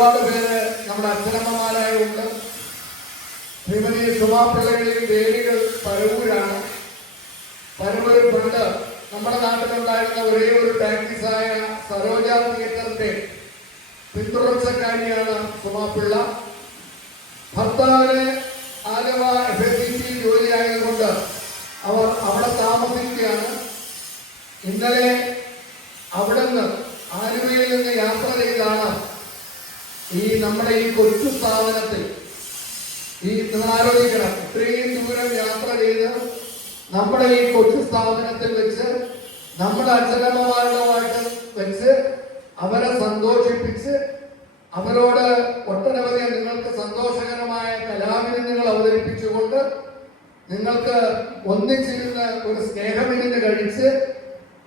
ഒരുപാട് പേര് നമ്മുടെ അച്ഛനമ്മമാരായുണ്ട് ശ്രീമതി സുമാപ്പിള്ളകളിൽ ദേവികൾ പരവൂരാണ്. പരവൂർ പണ്ട് നമ്മുടെ നാട്ടിലുണ്ടായിരുന്ന ഒരേ ഒരു പ്രാക്ടീസായ സരോജ തിയേറ്ററിന്റെ പിന്തുടർച്ചക്കാരിയാണ് സുമാപ്പിള്ള ഭർത്താവിന് ആലുവ എഫ് എസ് സി ജോലിയായതുകൊണ്ട് ജോലി അവർ അവിടെ താമസിക്കുകയാണ്. ഇന്നലെ ആലുവയിൽ നിന്ന് യാത്ര ചെയ്താണ് ഈ നമ്മുടെ ഈ കൊച്ചു സ്ഥാപനത്തിൽ ഈ ആലോചിക്കണം ഇത്രയും ദൂരം യാത്ര ചെയ്ത് നമ്മുടെ ഈ കൊച്ചു സ്ഥാപനത്തിൽ വെച്ച് നമ്മുടെ അച്ഛനമ്മമാരുമായിട്ട് വെച്ച് അവരെ സന്തോഷിപ്പിച്ച് അവരോട് ഒട്ടനവധി നിങ്ങൾക്ക് സന്തോഷകരമായ കലാവിരുന്നുകൾ അവതരിപ്പിച്ചുകൊണ്ട് നിങ്ങൾക്ക് ഒന്നിച്ചിരുന്ന് ഒരു സ്നേഹവിരുന്ന് കഴിച്ച്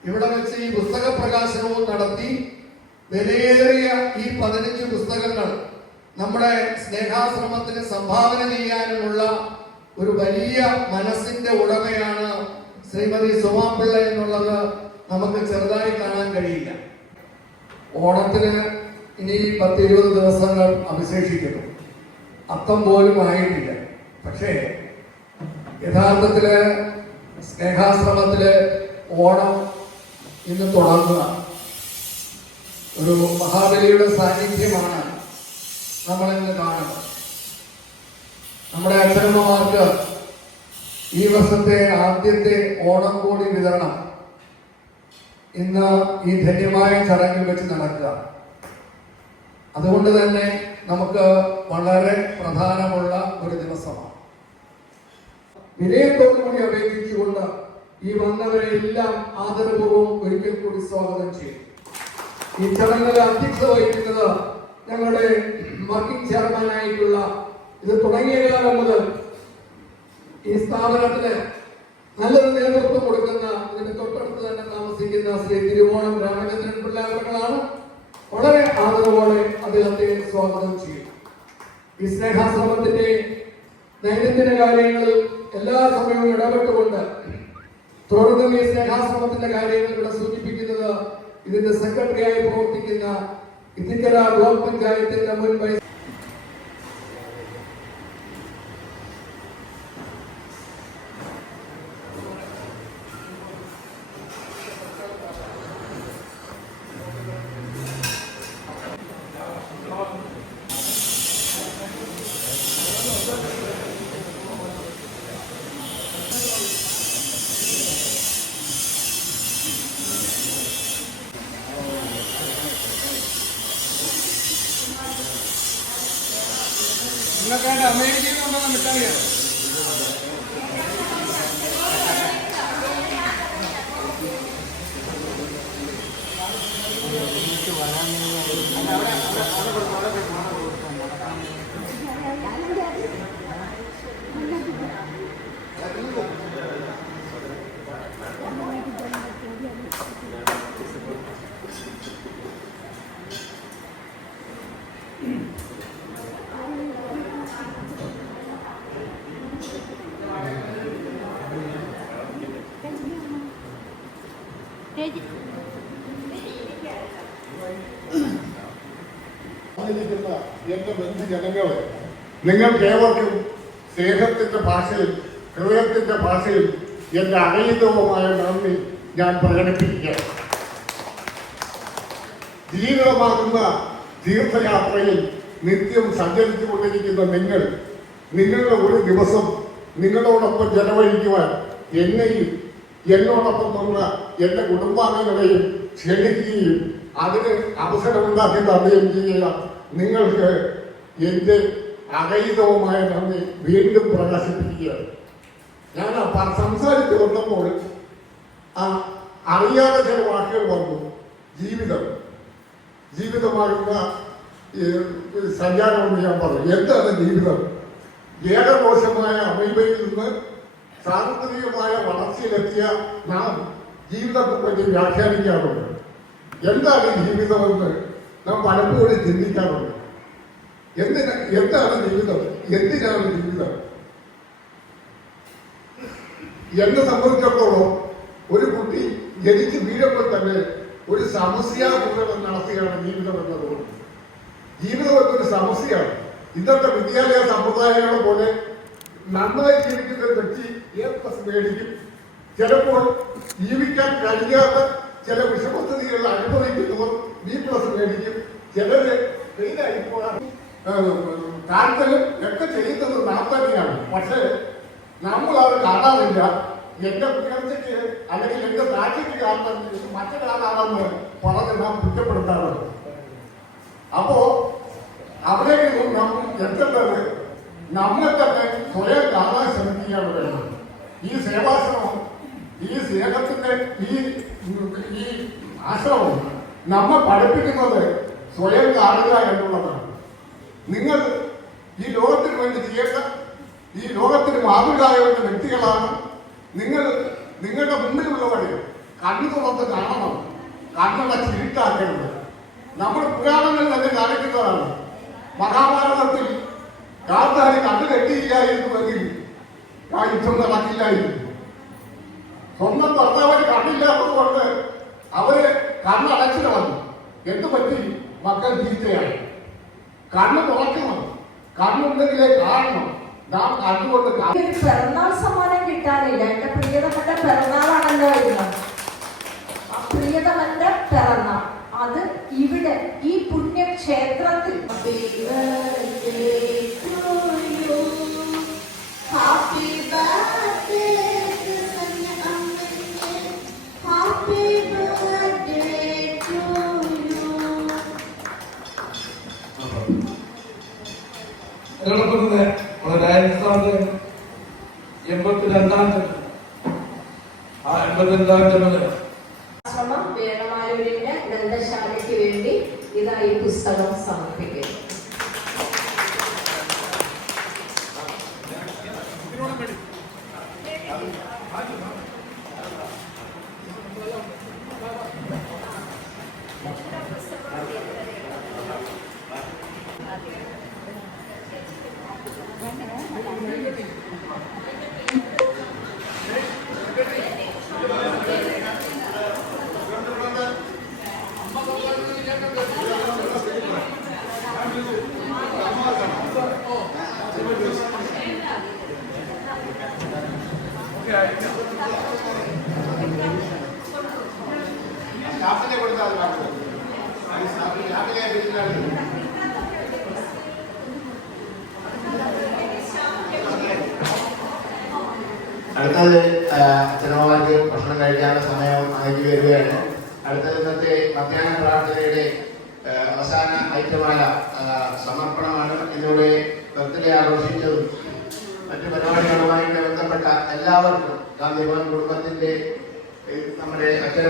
ഇവിടെ വെച്ച് ഈ പുസ്തക പ്രകാശനവും നടത്തി വിലയേറിയ ഈ പതിനഞ്ച് പുസ്തകങ്ങൾ നമ്മുടെ സ്നേഹാശ്രമത്തിന് സംഭാവന ചെയ്യാനുമുള്ള ഒരു വലിയ മനസ്സിന്റെ ഉടമയാണ് ശ്രീമതി സുമാപിള്ള എന്നുള്ളത് നമുക്ക് ചെറുതായി കാണാൻ കഴിയില്ല. ഓണത്തിന് ഇനി പത്തിരുപത് ദിവസങ്ങൾ അവശേഷിക്കുന്നു. അത്തം പോലും ആയിട്ടില്ല. പക്ഷേ യഥാർത്ഥത്തിൽ സ്നേഹാശ്രമത്തിൽ ഓണം ഇന്ന് തുടങ്ങുക ഒരു മഹാബലിയുടെ സാന്നിധ്യമാണ് നമ്മൾ ഇന്ന് കാണുന്നത്. നമ്മുടെ അച്ഛനമ്മമാർക്ക് ഈ വർഷത്തെ ആദ്യത്തെ ഓണം കൂടി വിതരണം ഇന്ന് ഈ ധന്യമായ ചടങ്ങിൽ വെച്ച് നടക്കുക. അതുകൊണ്ട് തന്നെ നമുക്ക് വളരെ പ്രധാനമുള്ള ഒരു ദിവസമാണ്. വിനയത്തോടു കൂടി അപേക്ഷിച്ചുകൊണ്ട് ഈ വന്നവരെ എല്ലാം ആദരപൂർവം ഒരിക്കൽ കൂടി സ്വാഗതം ചെയ്യും ഈ ചടങ്ങിൽ അധ്യക്ഷത വഹിക്കുന്നത് ഞങ്ങളുടെ വർക്കിംഗ് ചെയർമാനായിട്ടുള്ള ഇത് തുടങ്ങിയ കാലം മുതൽ ഈ സ്ഥാപനത്തിന് നല്ലൊരു നേതൃത്വം കൊടുക്കുന്ന ഇതിന് തൊട്ടടുത്ത് തന്നെ താമസിക്കുന്ന ശ്രീ തിരുവോണം രാമചന്ദ്രൻ പിള്ള വളരെ ആദരവോടെ അദ്ദേഹത്തെ സ്വാഗതം ചെയ്യും ഈ സ്നേഹാശ്രമത്തിന്റെ ദൈനംദിന കാര്യങ്ങളിൽ എല്ലാ സമയവും ഇടപെട്ടുകൊണ്ട് തുടർന്നും ഈ സ്നേഹാശ്രമത്തിന്റെ കാര്യങ്ങൾ ഇവിടെ സൂചിപ്പിക്കുന്നത് ഇതിന്റെ സെക്രട്ടറിയായി പ്രവർത്തിക്കുന്ന ഇത്തിക്കര ബ്ലോക്ക് പഞ്ചായത്തിന്റെ മുൻ നിങ്ങൾക്ക് അമേരിക്കയിൽ നിന്നുണ്ടെന്ന് മിട്ടറിയാം വന്നിരിക്കുന്ന എന്റെ ബന്ധുജനങ്ങളെ നിങ്ങൾക്ക് ഏവർക്കും സ്നേഹത്തിന്റെ ഭാഷയിൽ ഹൃദയത്തിന്റെ ഭാഷയിൽ എന്റെ അനൈതവുമായ നന്ദി ഞാൻ പ്രകടിപ്പിക്കുകയാണ്. ജീവിതമാകുന്ന തീർത്ഥയാത്രയിൽ നിത്യം സഞ്ചരിച്ചു കൊണ്ടിരിക്കുന്ന നിങ്ങൾ നിങ്ങളുടെ ഒരു ദിവസം നിങ്ങളോടൊപ്പം ചെലവഴിക്കുവാൻ എന്നെയും എന്നോടൊപ്പം വന്ന എന്റെ കുടുംബാംഗങ്ങളെയും ക്ഷണിക്കുകയും അതിന് അവസരമുണ്ടാക്കി തന്നുകയും ചെയ്യുക. നിങ്ങൾക്ക് എന്റെ അകൈതവുമായ നന്ദി വീണ്ടും പ്രകാശിപ്പിക്കുകയാണ്. ഞാൻ ആ സംസാരിച്ചു വന്നപ്പോൾ ആ അറിയാതെ ചില വാക്കുകൾ വന്നു. ജീവിതം. ജീവിതമാകുന്ന സഞ്ചാരമെന്ന് ഞാൻ പറഞ്ഞു. എന്താണ് ജീവിതം? ഏകകോശമായ അമീബയിൽ നിന്ന് സാർവത്രികമായ വളർച്ചയിലെത്തിയ നാം ജീവിതത്തെ പറ്റി വ്യാഖ്യാനിക്കാറുണ്ട്. എന്താണ് ജീവിതമെന്ന് നാം പലപ്പോഴും ചിന്തിക്കാറുണ്ട്. എന്തിനാ എന്താണ് ജീവിതം? എന്തിനാണ് ജീവിതം? എന്നെ സംബന്ധിച്ചിടത്തോളം ഒരു കുട്ടി ജനിച്ച് വീഴുമ്പോൾ തന്നെ ഒരു സമസ്യാപൂർവം നടത്തുകയാണ് ജീവിതം എന്നതുകൊണ്ട് ജീവിതം എന്നൊരു സമസ്യയാണ്. ഇന്നത്തെ വിദ്യാലയ സമ്പ്രദായങ്ങളെ പോലെ നന്നായി ജീവിക്കുന്ന വ്യക്തി ഏത് മേടിക്കും. ചിലപ്പോൾ ജീവിക്കാൻ കഴിയാത്ത ചില വിഷമസ്ഥിതികൾ അനുഭവിക്കുന്നവർ ബി പ്ലസ് മേടിക്കും. ചിലര് ഫെയിലായി താഴ്ത്തലും ഒക്കെ ചെയ്യുന്നത് നാം തന്നെയാണ്. പക്ഷേ നമ്മൾ അത് കാണാറില്ല. എന്റെ ഉയർച്ചയ്ക്ക് അല്ലെങ്കിൽ എന്റെ നാട്ടിക്ക് കാരണം മറ്റൊരാളാണെന്ന് പറഞ്ഞ് നാം കുറ്റപ്പെടുത്താറുണ്ട് അപ്പോ അവിടേക്ക് നാം എത്തേണ്ടത് നമ്മളെ തന്നെ സ്വയം കാണാൻ ശ്രമിക്കുകയാണ് വേണ്ടത്? ഈ സേവാശ്രമം ഈ സ്നേഹത്തിന്റെ ഈ ഈ ആശ്രമം നമ്മെ പഠിപ്പിക്കുന്നത് സ്വയം കാണുക എന്നുള്ളതാണ്. നിങ്ങൾ ഈ ലോകത്തിന് വേണ്ടി ചെയ്യേണ്ട ഈ ലോകത്തിന് മാതൃകായ വ്യക്തികളാണ് നിങ്ങൾ നിങ്ങളുടെ മുന്നിലുള്ളവരെ കണ്ണു തുറന്ന് കാണണം കണ്ണുള്ള ചിരിട്ടാക്കരുത് നമ്മൾ പുരാണങ്ങളിൽ തന്നെ കാണിക്കുന്നതാണ്. മഹാഭാരതത്തിൽ കാർത്താരി കണ്ണു കെട്ടിയില്ലായിരുന്നുവെങ്കിൽ ആ യുദ്ധം നടക്കില്ലായിരുന്നു. കണ്ണില്ലാത്തത് കൊണ്ട് അവർ കണ്ണടച്ചു കളഞ്ഞു എന്ത് പറ്റി? മക്കൾ ജീവിതയാണ് കണ്ണ് തുറക്കണം കണ്ണുണ്ടെങ്കിലേ കാണണം നാം കണ്ണുകൊണ്ട് പിറന്നാൾ സമ്മാനം കിട്ടാനില്ല എന്റെ പ്രിയതമന്റെ പിറന്നാളാണല്ലോ ആ പ്രിയതമന്റെ പിറന്നാൾ. അത് ഇവിടെ ഈ പുണ്യക്ഷേത്രത്തിൽ احمد الله وعلا അടുത്തത് അച്ഛനമ്മമാർക്ക് ഭക്ഷണം കഴിക്കാനുള്ള സമയം ആയി വരികയാണ്. അടുത്തത് ഇന്നത്തെ മധ്യാഹ്ന പ്രാർത്ഥനയുടെ അവസാന ഐറ്റമായ സമർപ്പണമാണ് ഇതിലൂടെ ബർത്ത്ഡേ ആഘോഷിച്ചതും മറ്റു പരിപാടികളുമായിട്ട് ബന്ധപ്പെട്ട എല്ലാവർക്കും ഗാന്ധിഭവൻ കുടുംബത്തിന്റെ നമ്മുടെ അച്ഛൻ